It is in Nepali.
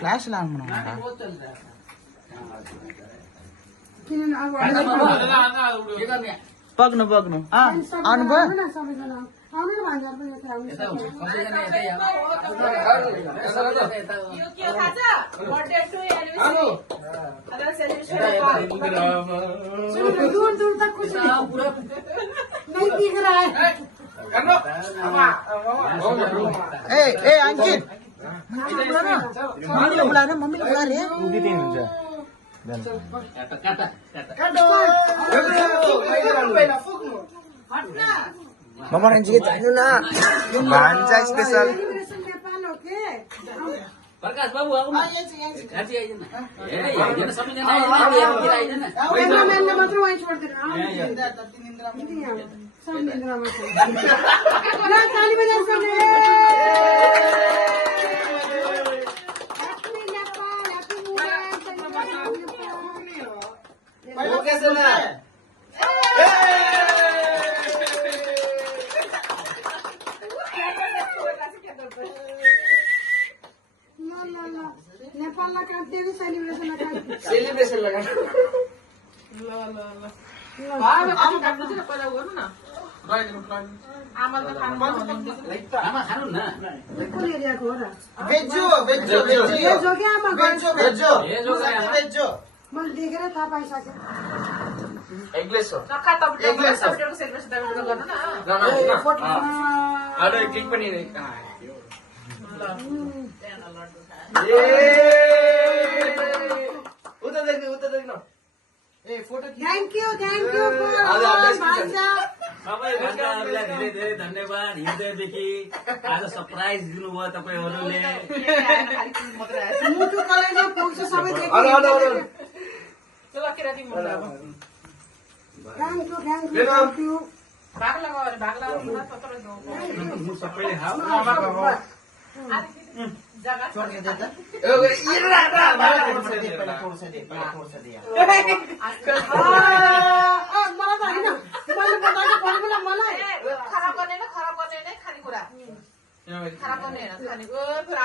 फ्लैश लाउनु मन पग्नु पग्नु आउनु भयो दूर दूर तक कुछ नहीं दिख रहा है। ए अंकित मम्मीले बुलाएन मम्मीले बुला रे ममरण जी जानु न भान्जा स्पेशल प्रकाश बाबू आउनु गाडी आइदैन ए आइदैन सबैजना आइदैन मात्र वहीं छोड़ देना सब निंद्रा में ताली बजा सबने नेपाल सेलिब्रेसन लगा आमा खानु न कुन एरियाको हो र भेजो मैले देखेर थाहा पाइसकेँ। एग्लेसो क्लिक पनि उता देख्नु ए फोटो थ्याङ्क यू सबै भक्तहरूलाई धेरै धेरै धन्यवाद हृदयदेखि आज सरप्राइज दिनुभयो तपाईहरूले मुटु कलेजमा पुग्छ सबै अरे थ्याङ्क यू सबैले खाऊ मलाई खराब गर्ने खानेकुरा खराब गर्ने खानेकुरा